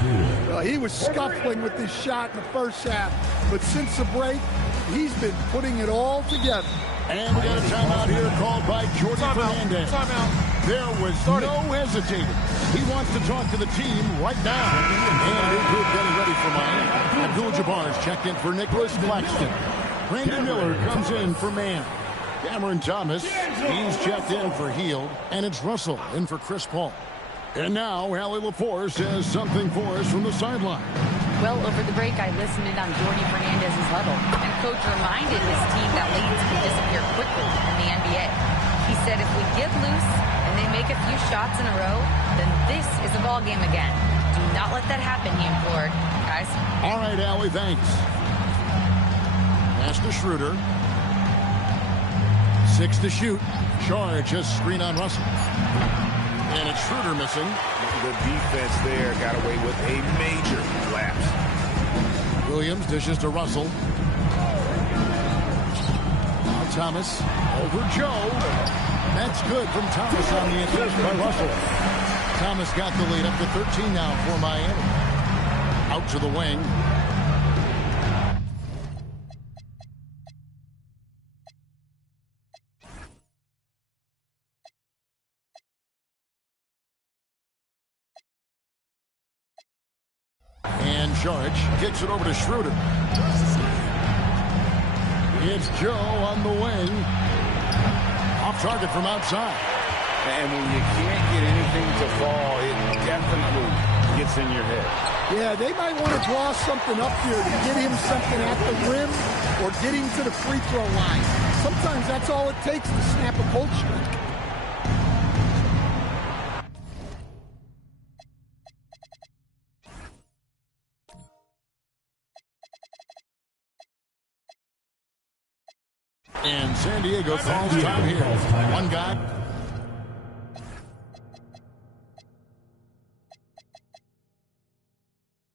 Well, he was scuffling with his shot in the first half, but since the break, he's been putting it all together. And we got a timeout here called by Jordy Fernandez. There was no hesitating. He wants to talk to the team right now. And a group getting ready for Miami. Abdul-Jabbar's checked in for Nicholas Claxton. Brandon Miller comes in for Man. Cameron Thomas, he's checked in for Hield. And it's Russell in for Chris Paul. And now, Allie LaForce has something for us from the sideline. Well, over the break, I listened in on Jordy Fernandez's huddle, and Coach reminded his team that leads can disappear quickly in the NBA. He said if we get loose and they make a few shots in a row, then this is a ball game again. Do not let that happen, he implored. Guys? All right, Allie, thanks. Pass to Schroeder. 6 to shoot. Charge, just screen on Russell. And it's Schroeder missing. The defense there got away with a major lapse. Williams dishes to Russell. Now Thomas over Joe. That's good from Thomas on the assist by Russell. Thomas got the lead up to 13 now for Miami. Out to the wing. And Sharch kicks it over to Schroeder. It's Joe on the wing. Off target from outside. And when you can't get anything to fall, it definitely gets in your head. Yeah, they might want to draw something up here to get him something at the rim or get him to the free throw line. Sometimes that's all it takes to snap a cold streak. And San Diego calls time here. One guy.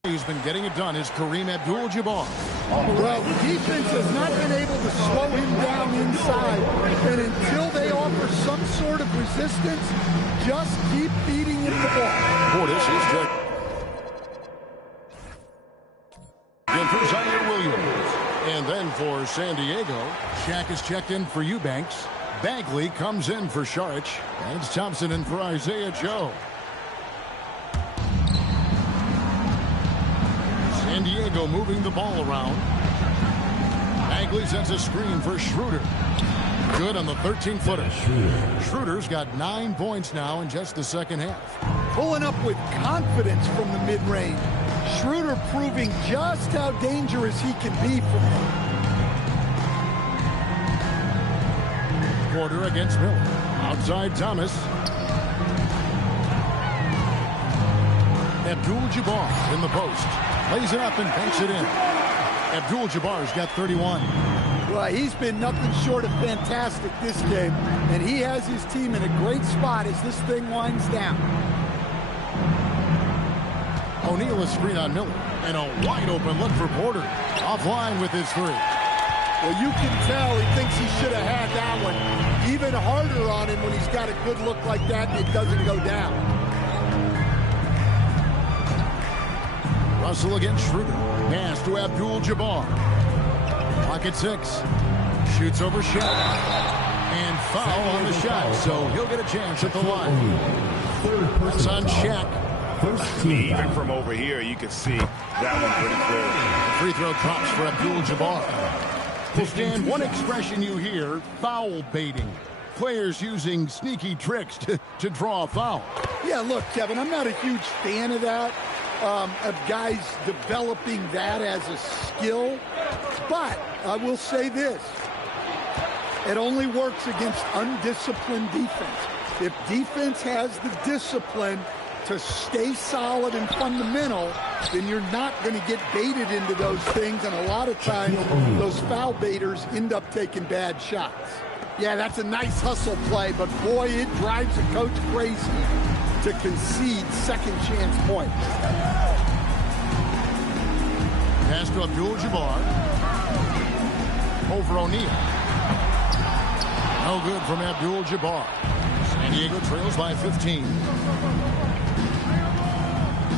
He's been getting it done is Kareem Abdul-Jabbar. Well, the defense has not been able to slow him down inside. And until they offer some sort of resistance, just keep feeding him the ball. Portis is checked. And for Zaire Williams. And then for San Diego, Shaq is checked in for Eubanks. Bagley comes in for Sharch. And it's Thompson in for Isaiah Joe. San Diego moving the ball around. Bagley sends a screen for Schroeder. Good on the 13-footer. Schroeder's got 9 points now in just the second half. Pulling up with confidence from the mid-range. Schroeder proving just how dangerous he can be from him. Porter against Miller. Outside Thomas. Abdul-Jabbar in the post. Lays it up and banks it in. Abdul-Jabbar's got 31. Well, he's been nothing short of fantastic this game, and he has his team in a great spot as this thing winds down. O'Neal is screen on Miller, and a wide-open look for Porter. Offline with his 3. Well, you can tell he thinks he should have had that one. Even harder on him when he's got a good look like that and it doesn't go down. Russell against Schroeder. Pass to Abdul-Jabbar. Pocket 6. Shoots over Shaq. And foul on the shot, so he'll get a chance at the line. It's on Shaq. Even from over here, you can see that one pretty clear. Free throw drops for Abdul-Jabbar. Well, Stan, one expression you hear, foul baiting. players using sneaky tricks to draw a foul. Yeah, look, Kevin, I'm not a huge fan of that, of guys developing that as a skill. But I will say this. It only works against undisciplined defense. If defense has the discipline to stay solid and fundamental, then you're not going to get baited into those things, and a lot of times those foul baiters end up taking bad shots. Yeah, that's a nice hustle play, but boy, it drives a coach crazy to concede second chance points. Pass to Abdul-Jabbar. Over O'Neal. No good from Abdul-Jabbar. San Diego trails by 15.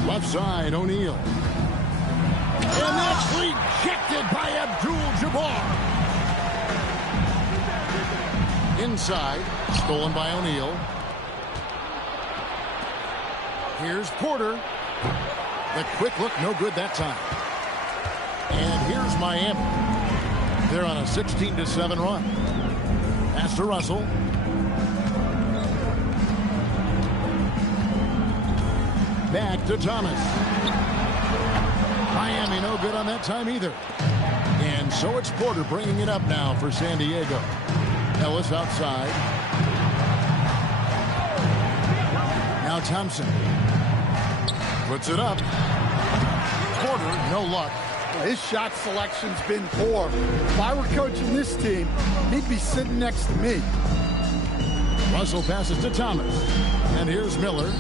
Left side, O'Neal. And that's rejected by Abdul-Jabbar. Inside, stolen by O'Neal. Here's Porter. The quick look, no good that time. And here's Miami. They're on a 16-7 run. Pass to Russell. Back to Thomas. Miami no good on that time either. And so it's Porter bringing it up now for San Diego. Ellis outside. Now Thompson. Puts it up. Porter, no luck. His shot selection's been poor. If I were coaching this team, he'd be sitting next to me. Russell passes to Thomas. And here's Miller.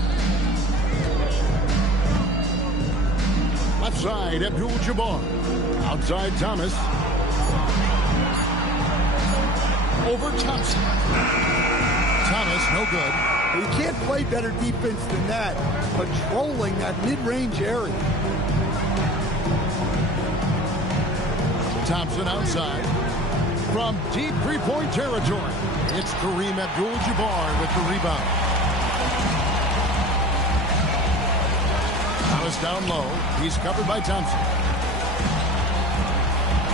Left side, Abdul-Jabbar. Outside, Thomas. Over Thompson. Thomas, no good. You can't play better defense than that, patrolling that mid-range area. Thompson outside. From deep three-point territory, it's Kareem Abdul-Jabbar with the rebound. Thomas down low. He's covered by Thompson.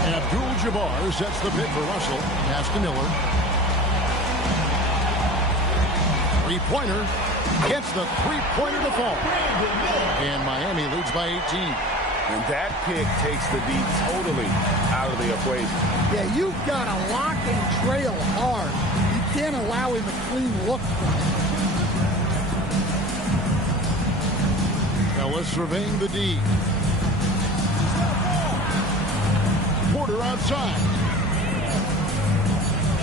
And Abdul-Jabbar sets the pick for Russell. Pass to Miller. Three-pointer gets the three-pointer to fall. And Miami leads by 18. And that pick takes the D totally out of the equation. Yeah, you've got to lock and trail hard. You can't allow him a clean look. Ellis surveying the D. Porter outside.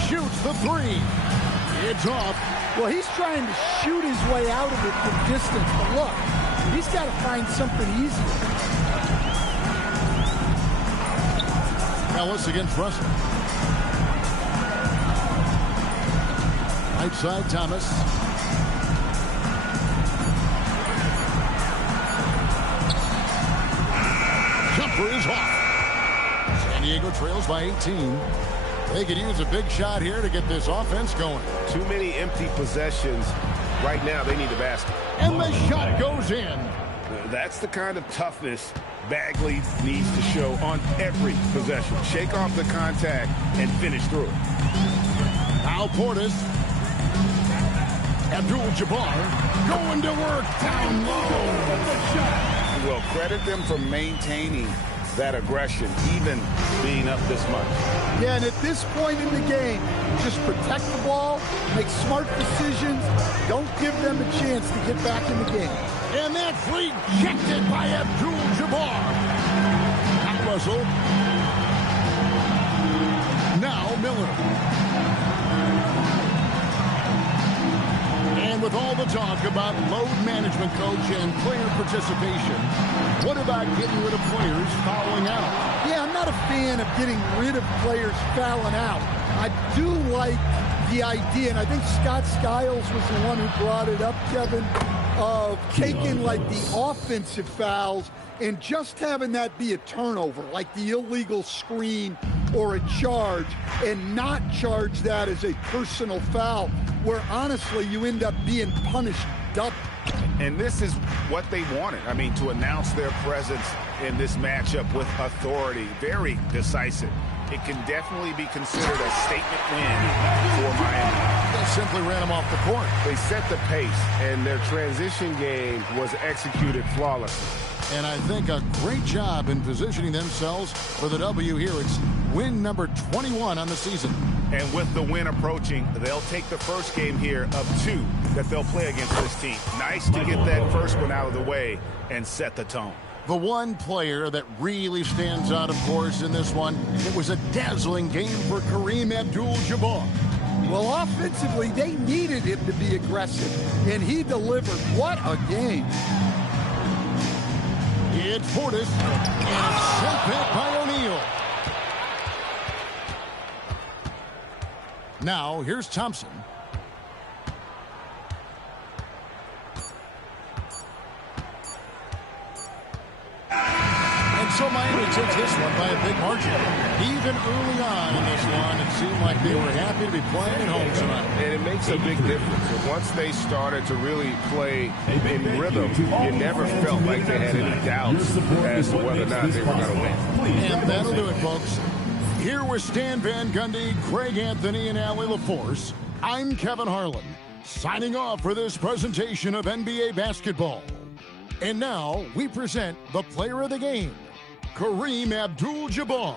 Shoots the three. It's off. Well, he's trying to shoot his way out of it from distance. But look, he's got to find something easier. Ellis against Russell. Right side, Thomas. Jumper is off. San Diego trails by 18. They could use a big shot here to get this offense going. Too many empty possessions. Right now, they need the basket. And the shot goes in. That's the kind of toughness Bagley needs to show on every possession. Shake off the contact and finish through it. Now Portis. Abdul-Jabbar going to work down low. Well, credit them for maintaining that aggression, even being up this much. Yeah, and at this point in the game, just protect the ball, make smart decisions, don't give them a chance to get back in the game. And that's rejected by Abdul-Jabbar. Now Russell. Now Miller. And with all the talk about load management, coach, and player participation, what about getting rid of players fouling out? Yeah, I'm not a fan of getting rid of players fouling out. I do like the idea, and I think Scott Skiles was the one who brought it up, Kevin, of taking like the offensive fouls and just having that be a turnover, like the illegal screen or a charge, and not charge that as a personal foul, where honestly you end up being punished double. And this is what they wanted. I mean, to announce their presence in this matchup with authority, very decisive. it can definitely be considered a statement win for Miami. They simply ran him off the court. They set the pace, and their transition game was executed flawlessly. And I think a great job in positioning themselves for the W here. It's win number 21 on the season. And with the win approaching, they'll take the first game here of 2 that they'll play against this team. Nice to get that first one out of the way and set the tone. The one player that really stands out, of course, in this one, it was a dazzling game for Kareem Abdul-Jabbar. Well, offensively, they needed him to be aggressive, and he delivered. What a game. It's Portis, and it's sent back by O'Neal. Now, here's Thompson. And so Miami takes this one by a big margin. Even early on in this one, it seemed like they were happy to be playing at home tonight. And it makes a big difference. Once they started to really play in rhythm, you never felt like they had any doubts as to whether or not they were going to win. And that'll do it, folks. Here with Stan Van Gundy, Craig Anthony, and Allie LaForce, I'm Kevin Harlan, signing off for this presentation of NBA basketball. And now we present the player of the game, Kareem Abdul-Jabbar.